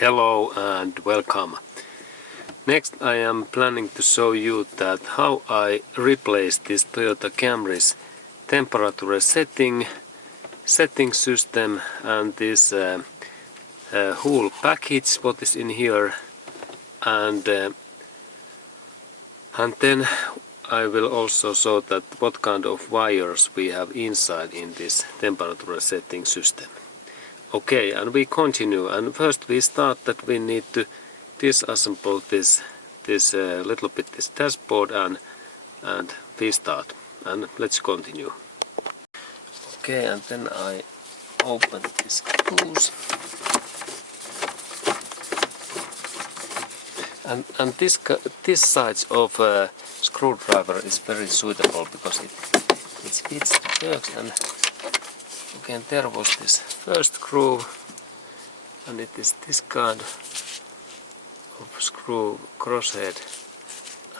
Hello and welcome. Next I am planning to show you that how I replace this Toyota Camry's temperature setting system and this whole package what is in here, and then I will also show that what kind of wires we have inside in this temperature setting system. Okay, and we continue, and first we start that we need to disassemble this little bit this dashboard, and we start, and let's continue. Okay, and then I open these screws, and this size of screwdriver is very suitable because it fits the works. And again, there was this first screw, and it is this kind of screw, crosshead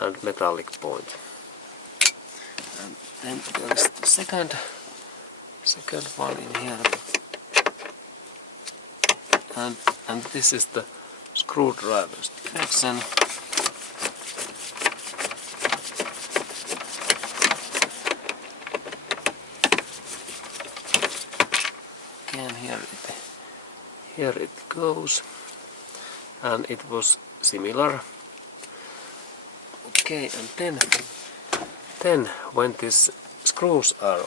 and metallic point. And then there is the second one in here, and this is the screwdriver's direction. Again, here it goes, and it was similar. Okay, and then when these screws are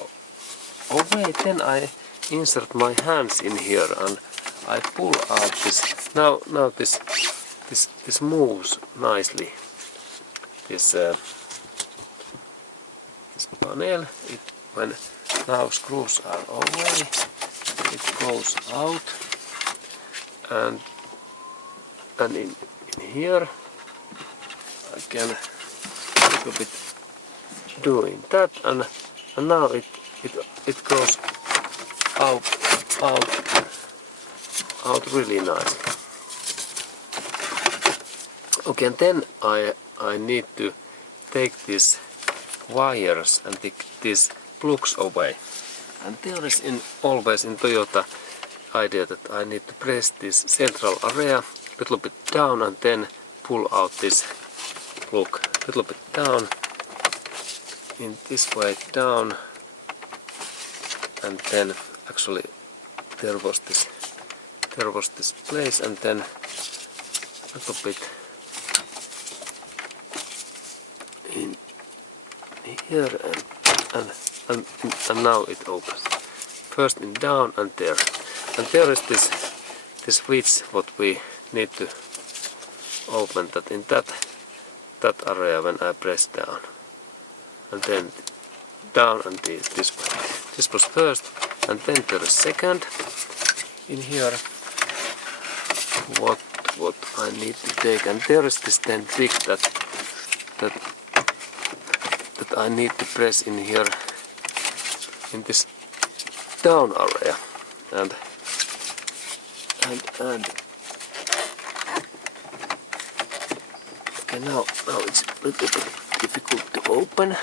away, then I insert my hands in here and I pull out this. Now this moves nicely. This panel. When now screws are away, it goes out, and in here I can a little bit doing that, and now it goes out really nice. Okay, and then I need to take these wires and take these plugs away. And there is always in Toyota idea that I need to press this central area a little bit down and then pull out this plug a little bit down, in this way down, and then actually there was this place, and then a little bit in here, and now it opens. First in down and there is this switch what we need to open that in that area when I press down, and then down and this way. This was first, and then there is second in here what I need to take, and there is this then trick that I need to press in here in this down area, and okay, now it's a little bit difficult to open,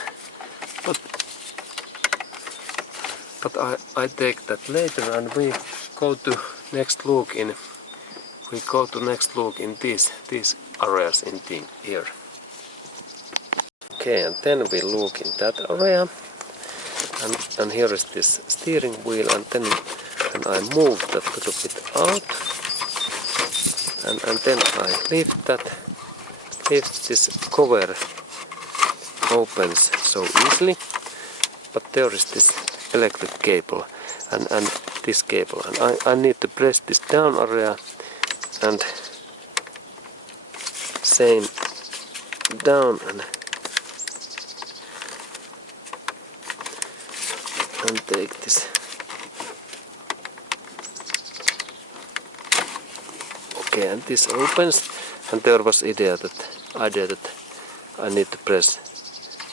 but I take that later, and we go to next look in these areas in here. Okay, and then we look in that area, and here is this steering wheel, and then I move that little bit out, and then I lift this cover opens so easily, but there is this electric cable and this cable, and I need to press this down area and same down and take this. Okay, and this opens, and there was idea that I need to press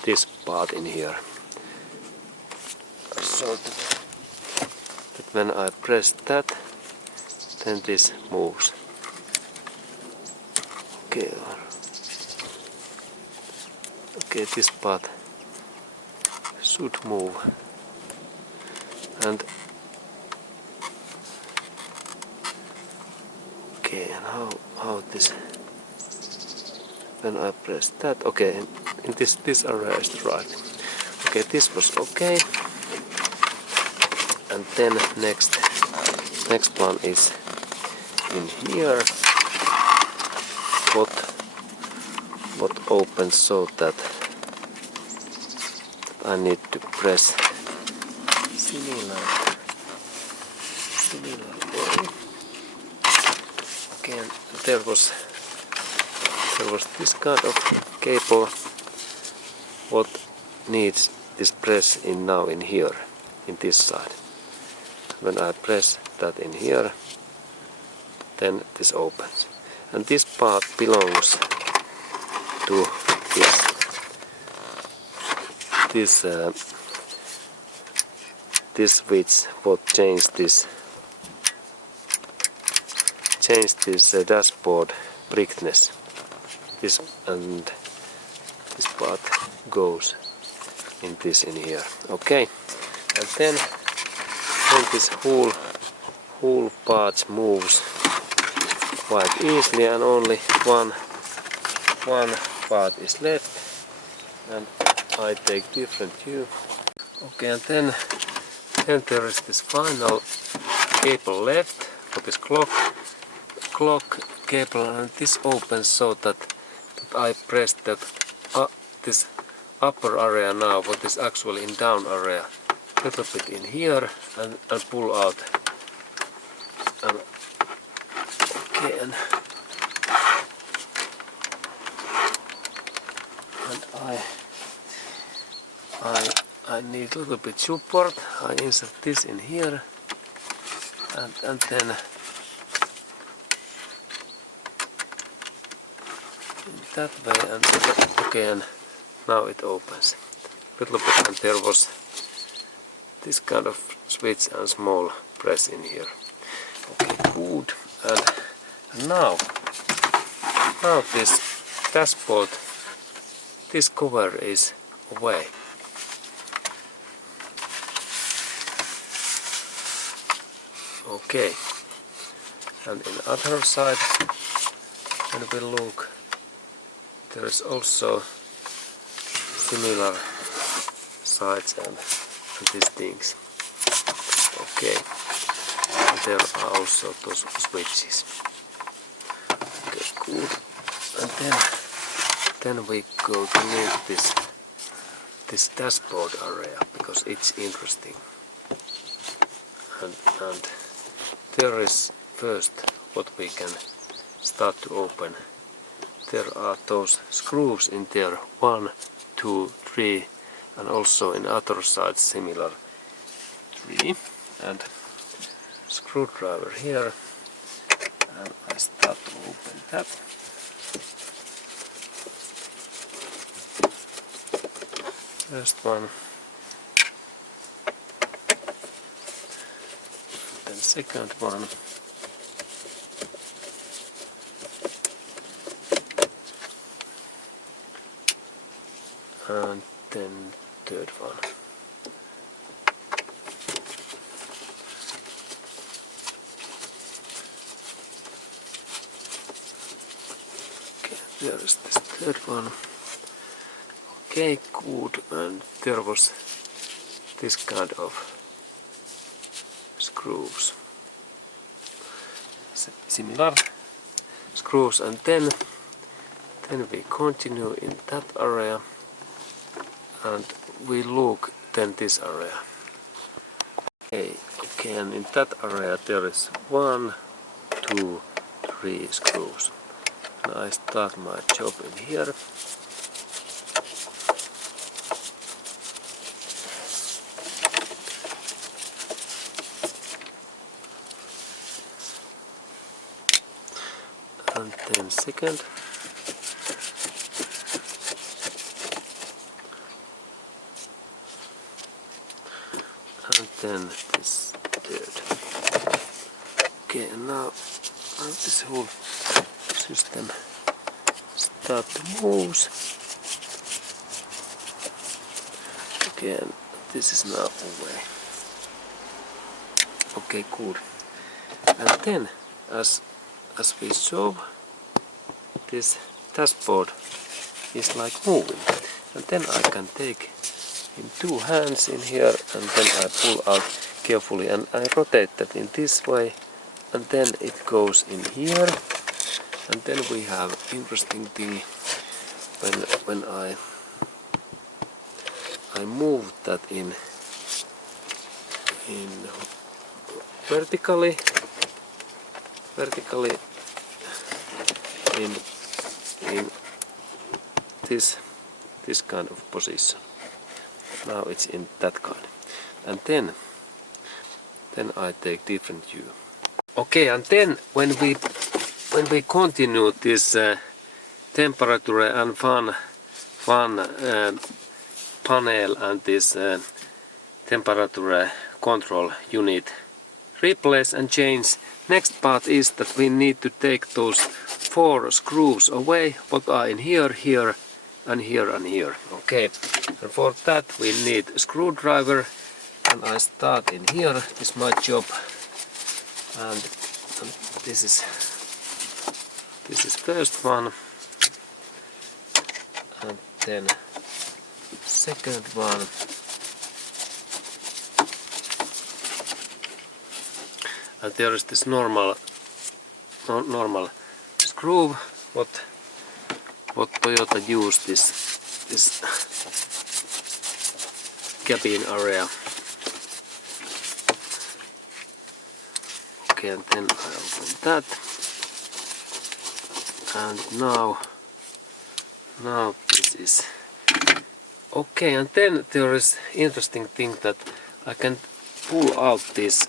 this part in here, so that when I press that, then this moves. Okay, this part should move, and okay, and how this, when I press that, okay, in this area is right. Okay, this was okay. And then next one is in here. What opens so that I need to press similar way. Again, there was this kind of cable what needs this press in now in here, in this side. When I press that in here, then this opens. And this part belongs to this switch what changed this dashboard brightness. This and this part goes in here. Okay, and then this whole part moves quite easily, and only one part is left, and I take different view. Okay, and then there is this final cable left for this clock cable, and this opens so that I press that this upper area now, what is actually in down area, a little bit in here, and pull out. And again, and I need a little bit support. I insert this in here, and then in that way, and again, now it opens a little bit, and there was this kind of switch and small press in here. Okay, good. And now this dashboard, this cover is away. Okay, and in other side, when we look, there is also similar sides and these things. Okay, and there are also those switches. Okay, good. And then we go to look this dashboard area, because it's interesting. And there is first what we can start to open. There are those screws in there, 1, 2, 3, and also in other sides similar 3, and screwdriver here, and I start to open that. First one, then second one, and then third one. Okay, there is this third one. Okay, good, and there was this kind of screws, similar screws, and then we continue in that area, and we look then this area. Okay, and in that area there is 1, 2, 3 screws. And I start my job in here. And then second. And then this third. Okay, and now this whole system start to move. Again, this is now away. Okay, good. And then, as as we saw, this dashboard is like moving, and then I can take in two hands in here, and then I pull out carefully and I rotate that in this way, and then it goes in here, and then we have interesting thing when I move that in vertically in this kind of position. Now it's in that kind, and then I take different view. Okay, and then when we continue this temperature and fan panel and this temperature control unit replace and change, next part is that we need to take those 4 screws away what are in here, here and here and here. Okay, and for that we need a screwdriver, and I start in here. This is my job, and this is first one, and then second one, and there is this normal screw what Toyota used this cabin area. Okay, and then I open that, and now this is okay. And then there is interesting thing that I can pull out this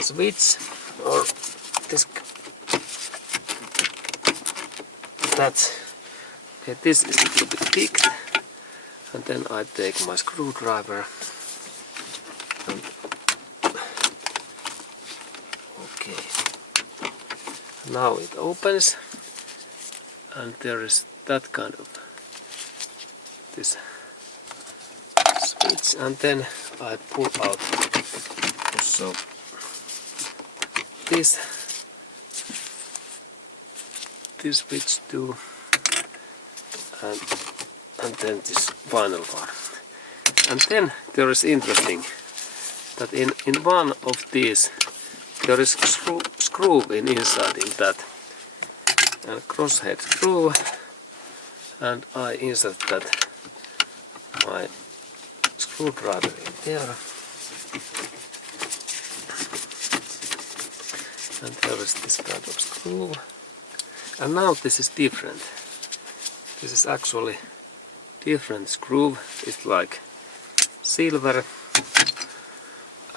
switch, or this, that's okay. This is a little bit big, and then I take my screwdriver. Okay, now it opens, and there is that kind of this switch, and then I pull out also this switch too, and then this final one. And then there is interesting that in one of these there is a screw inside in that, and crosshead screw, and I insert that my screwdriver in there, and there is this kind of screw. And now this is different. This is actually different screw. It's like silver,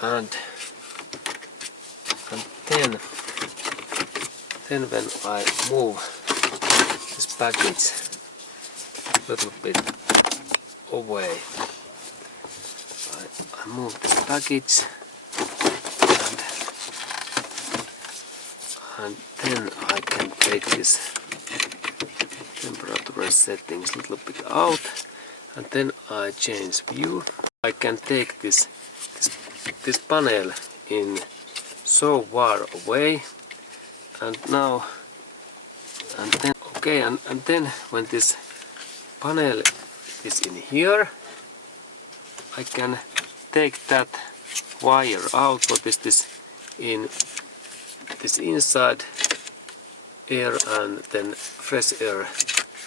and then when I move this package a little bit away, I move this package, and then I can take this temperature settings a little bit out, and then I change view. I can take this panel in so far away, and now and then okay, and then when this panel is in here, I can take that wire out. What is this in this inside air and then fresh air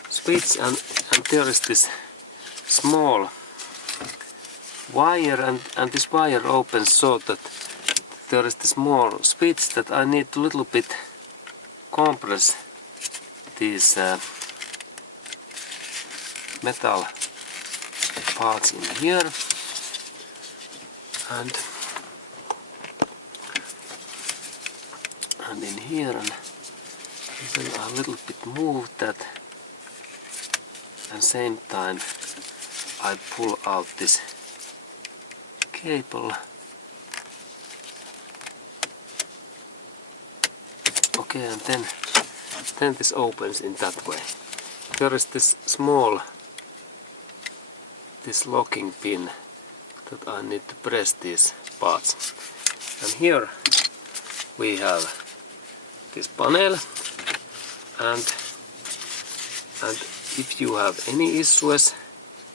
switch, and there is this small wire, and this wire opens so that there is this small switch that I need to little bit compress these metal parts in here, and in here, and then I little bit move that, and same time I pull out this cable. Okay, and then this opens in that way. There is this small locking pin that I need to press these parts, and here we have this panel, and if you have any issues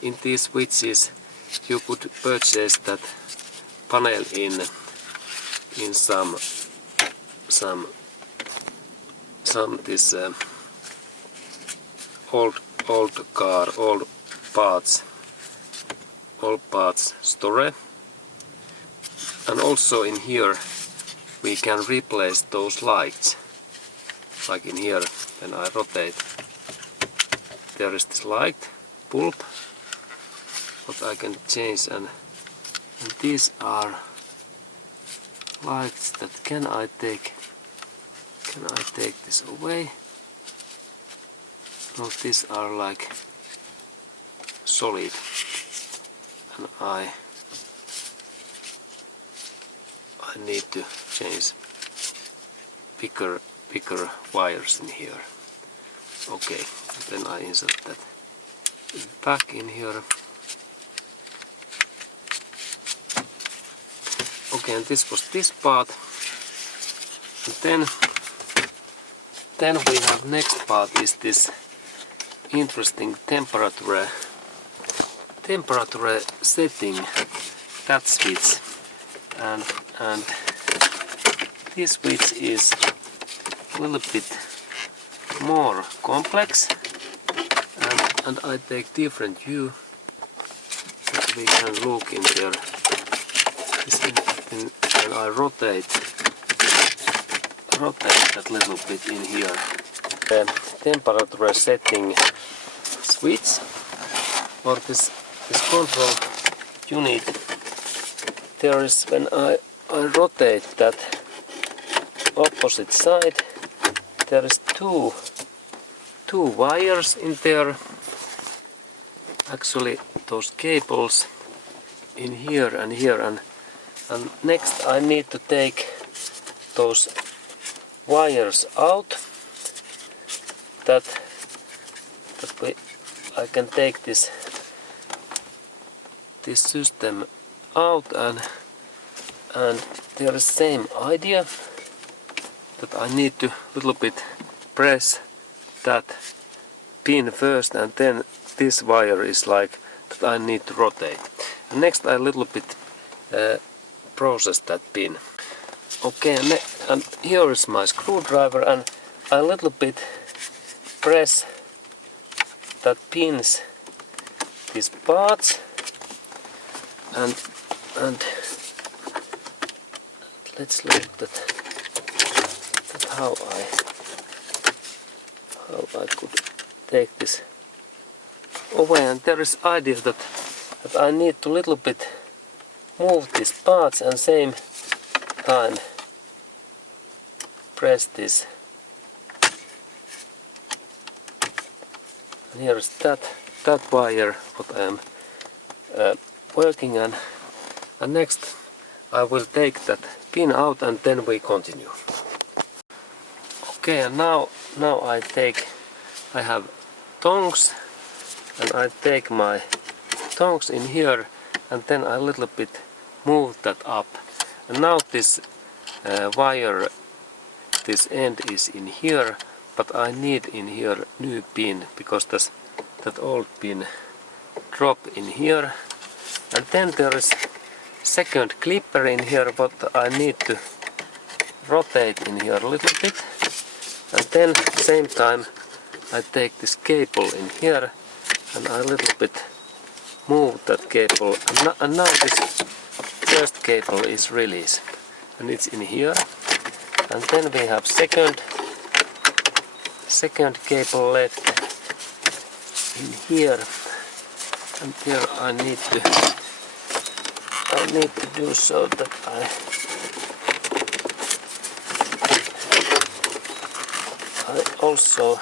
in these switches, you could purchase that panel in some this old car, old parts store. And also in here we can replace those lights, like in here when I rotate. There is this light bulb what I can change, and these are lights that can I take this away? No, these are like solid, and I need to change bigger wires in here. Okay, then I insert that back in here. Okay, and this was this part. And then we have next part is this interesting temperature setting, that switch, and this switch is a little bit more complex, and I take different view that we can look in there. And I rotate that little bit in here. The temperature setting switch, or this control unit, there is, when I rotate that opposite side, there is two wires in there. Actually those cables in here and here, and next I need to take those wires out, that I can take this system out, and there is same idea that I need to little bit press that pin first, and then this wire is like that I need to rotate. And next I little bit process that pin. Okay, and here is my screwdriver, and I little bit press that pins, these parts, and let's look at how I could take this away. And there is idea that I need to little bit move these parts and same time press this. And here is that wire what I am working on. And next I will take that pin out, and then we continue. Okay, and now I have tongs, and I take my tongs in here, and then I little bit move that up. And now this wire, this end is in here, but I need in here new pin, because that old pin drop in here. And then there is second clipper in here, but I need to rotate in here a little bit. And then same time I take this cable in here, and I little bit move that cable, and now this first cable is released, and it's in here. And then we have second cable left in here, and here I need to do so that I also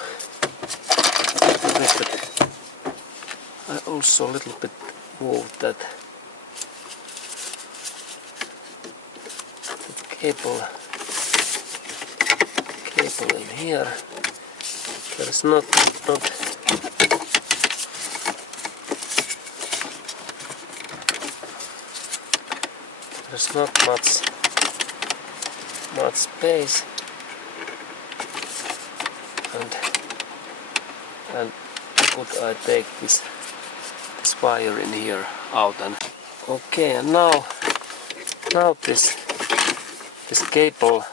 a little bit move that cable in here. There's not much space, and could I take this wire in here out, and okay, and now this cable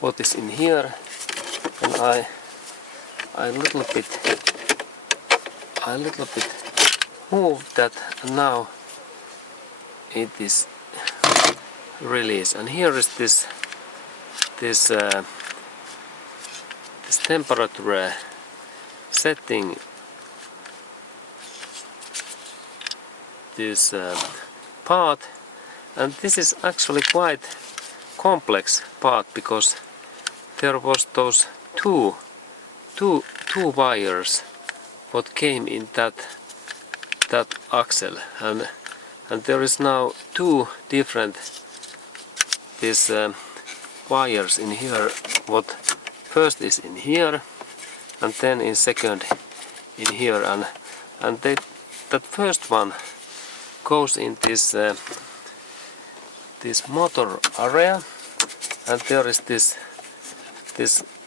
what is in here, and I little bit move that, and now it is released. And here is this temperature setting, this part, and this is actually quite complex part, because there was those two wires what came in that axle, and there is now two different these wires in here. What first is in here, and then in second in here, and that first one goes in this motor area, and there is this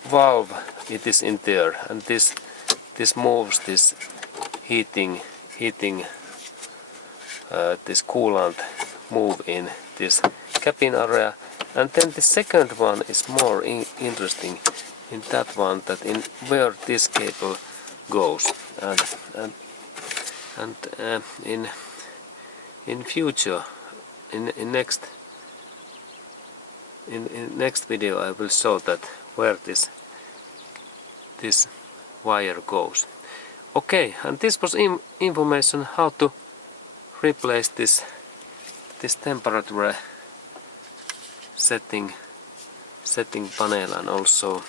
valve, it is in there, and this moves this heating this coolant move in this cabin area. And then the second one is more interesting in that one, that in where this cable goes, and in future, in next video I will show that where this wire goes. Okay, and this was information how to replace this temperature setting panel, and also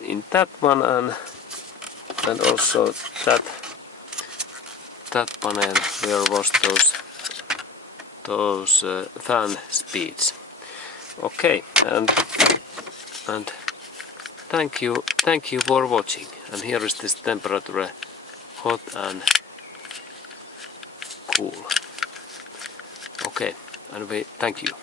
in that one, and also that panel where was those fan speeds. Okay, and thank you for watching. And here is this temperature, hot and cool. Okay, and thank you.